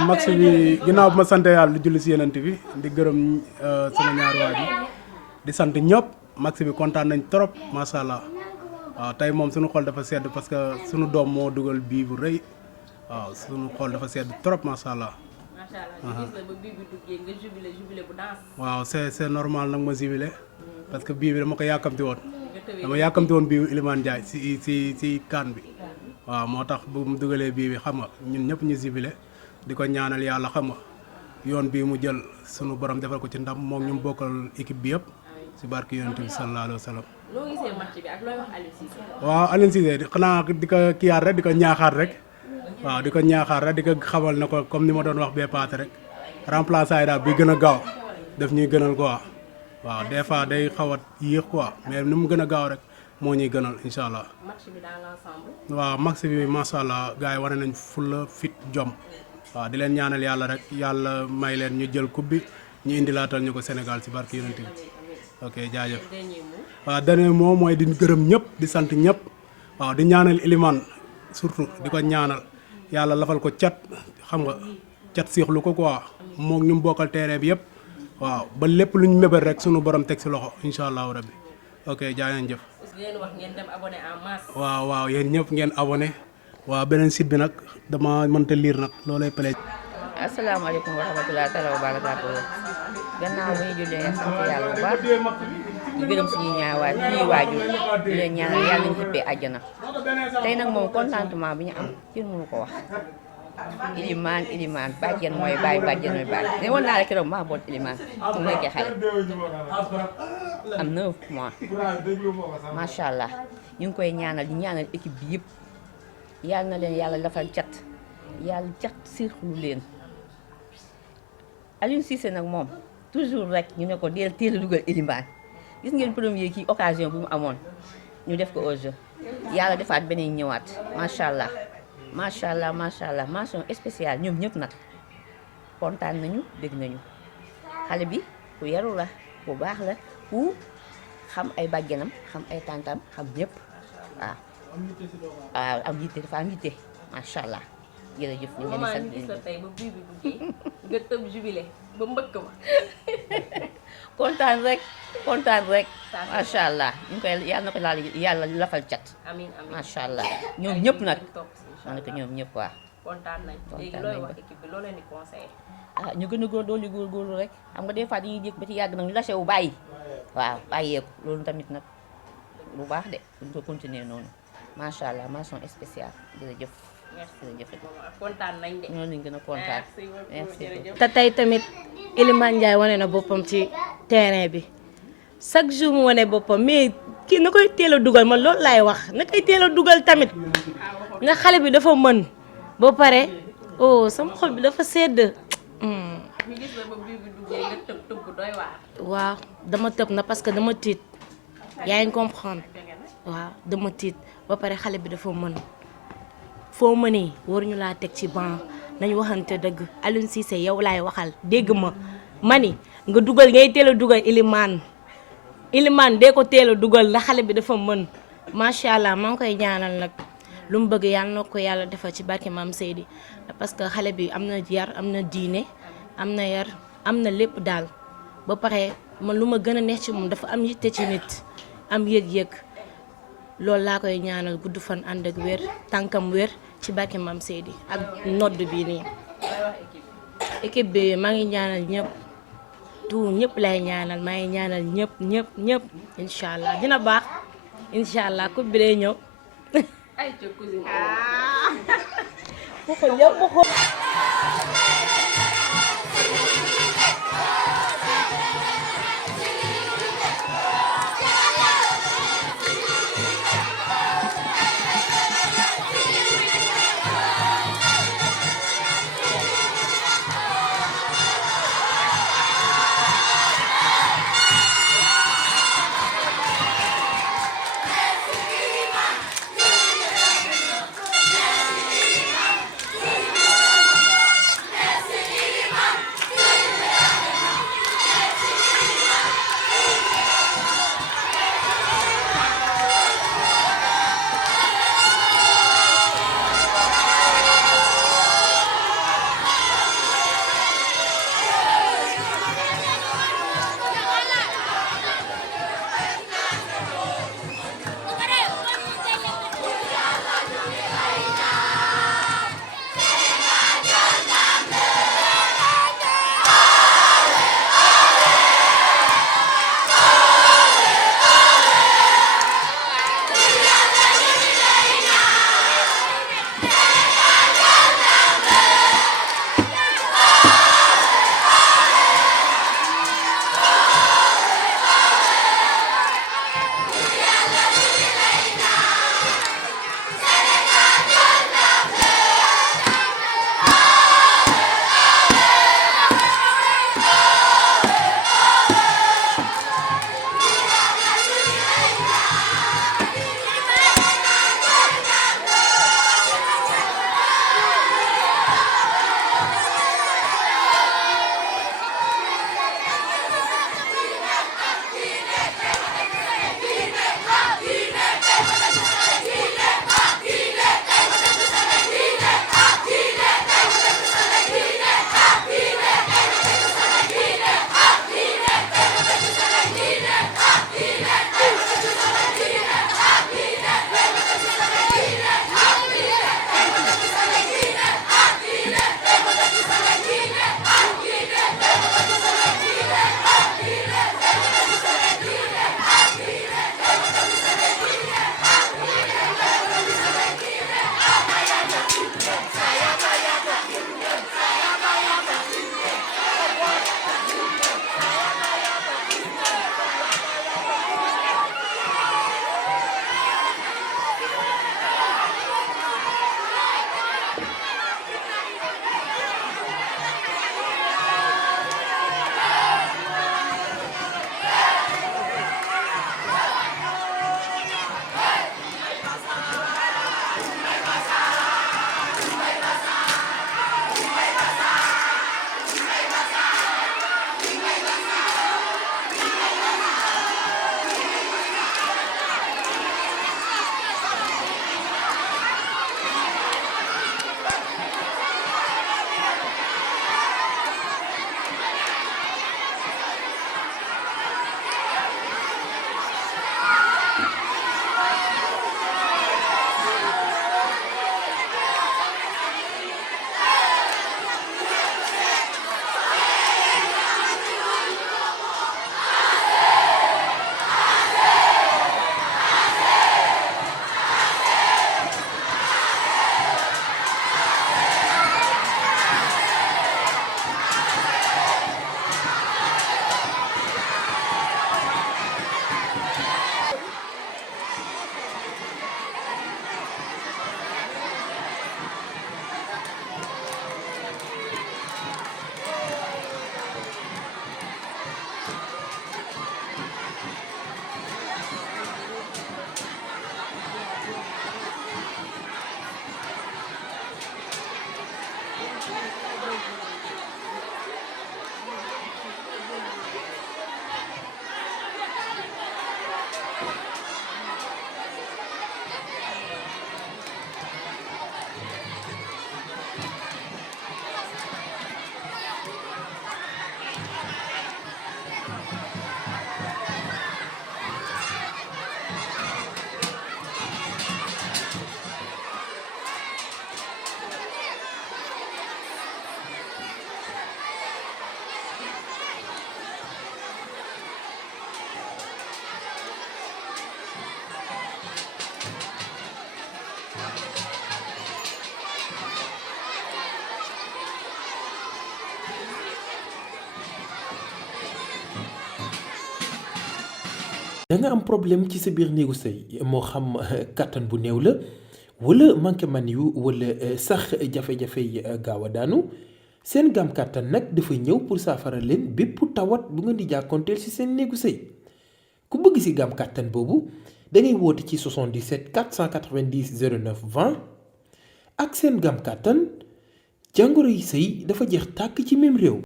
max bi ginnaaw bi ma sant yàlla di julli si yenent bi di gërëm sama ñaari waajur di sant ñëpp max bi kontaan nañ trop macha allah waaw tey moom suñu xol dafa sedd parce que suñu doom moo dugal bii bu rëy waaw suñu xol dafa sedd trop macha allah. waaw c'est normal nag ma jubilé parce que bii bi dama ko yàkkamti woon dama yàkkamti woon bii bu Iliman Ndiaye si kaan bi waaw moo tax bu mu dugalee bii bi xam nga ñun ñëpp ñu jubilé di ko ñaanal yàlla xam nga yoon bii mu jël sunu borom defal ko ci ndam moom ñu bokkal équipe bi yëpp si barki yonent bi sallallahu alayhi wa sallam. loo gisee match bi ak looy wax Aliou Cissé. waaw Aliou Cissé xanaa di ko kiyaat rek di ko ñaaxaat rek waaw di ko ñaaxaat rek di ko xamal ne ko comme ni ma doon wax bee paate rek remplaçant yi daal bi gën a gaaw daf ñuy gënal quoi waaw des fois day xaw a yéex quoi mais ni mu gën a gaaw rek moo ñuy gënal incha allah. match bi dans l'ensemble. waaw match bi macha allah gars yi wane nañ fulla fit jom. waaw di leen ñaanal yàlla rek yàlla may leen ñu jël coupe bi ñu indilaatal ñu ko Sénégal ci barke yonent bi ok jaajëf. waaw dernier mot mooy di gërëm ñëpp di sant ñëpp waaw di ñaanal Iliman surtout di ko ñaanal yàlla lafal ko cat xam nga cat siixlu ko quoi moom ñu bokkal terrain bi yëpp waaw ba lépp lu ñu mébal rek sunu borom teg ci loxo incha allahu rabbi ok jaay nañ jëf. waaw waaw yéen ñëpp ngeen abonné. waaw beneen site bi nag dama mënta liir nag loolay pare. asalaamaaleykum wa rahmatulah taala wa barakaatu gannaaw bu ñu jullee sant yàlla bu baax di gërëm suñuy waajur di leen ñaanal yàlla ñu xippee àjjana tey nag moom contentement bi ñu am kenn mënu ko wax ilimaan bàjjen mooy baay bàjjen mooy baay ne woon naa la keroog maa boot ilimaan mu nekkee xale am 9 mois macha allah ñu ngi koy ñaanal di ñaanal équipe bi yëpp. yàlla na leen yàlla lafal cat yàlla cat sirxulu leen Aliou Cissé nag moom toujours rek ñu ne ko deel teel a dugal Iliman gis ngeen premier kii occasion bu mu amoon ñu def ko au jeu yàlla defaat beneen ñëwaat macha allah macha allah macha allah mention spéciale ñoom ñëpp nag kontaan nañu dégg nañu xale bi ku yaru la ku baax la ku xam ay bàjjenam xam ay tantam xam ñëpp waaw. waaw am yitte dafa am yitte macha allah jërëjëf ñu ngi leen di sant gis la tey ba bii bi duggee nga tëb jubilé ba mbëkk ma. kontaan rek macha allah ñu koy yàlla na ko laal yàlla lafal cat. amiin amiin macha allah ñoom ñëpp nag. ma ne ko ñoom ñëpp waaw. kontaan nañ léegi looy wax équipe bi loo leen di conseillé. ñu gën a góorgóorlu rek xam nga des fois dañuy jékki ba ci yàgg nag ñu lâché wu bàyyi waaw bàyyeeku loolu tamit nag bu baax de buñ ko continuer noonu. macha allah mention spéciale jërëjëf. merci kontaan nañ de. ñoo leen gën a kontaan. merci te tey tamit Iliman Ndiaye wane na boppam ci terrain bi chaque jour mu wane boppam mais kii na koy teel a dugal man loolu laay wax na koy teel a dugal tamit nga xale bi dafa mën ba pare oh sama xol bi dafa sedd. ñu gis la ba bii bi duggee nga tëb bu doy waar. waaw dama tëb na parce que dama tiit yaa ngi comprendre waaw dama tiit. ba pare xale bi dafa mën foo mënee waruñu laa teg ci banc nañu waxante dëgg Aliou Cissé yow laay waxal dégg ma mani nga dugal ngay teel a dugal Iliman dee ko teel a dugal ndax xale bi dafa mën macha allah maa ngi koy ñaanal nag lu mu bëgg yàlla na ko yàlla defal ci barke Maam Seydi parce que xale bi am na yar am na diine am na yar am na lépp daal ba pare man lu ma gën a neex ci moom dafa am yitte ci nit am yëg-yëg. loolu laa koy ñaanal gudd fan ànd ak wér tànkam wér ci barke Maam Seydi ak nodd bii nii. équipe bi maa ngi ñaanal ñëpp tout ñëpp lay ñaanal maa ngi ñaanal ñëpp incha allah dina baax incha allah coupe bi day ñëw. ay ca cousine. da nga am problème ci sa biir néegu sëy moo xam kàttan bu néew la wala manqué man yu wala sax jafe-jafe yi gaaw a daanu seen gam kàttan nag dafa ñëw pour saafara leen bépp tawat bu ngeen di jàkkoonteel ci seen néegu sëy ku bëgg ci gam kàttan boobu da ngay woote ci 77 490 09 20 ak seen gam kàttan jàngoro yi sëy dafa jeex tàkk ci même réew.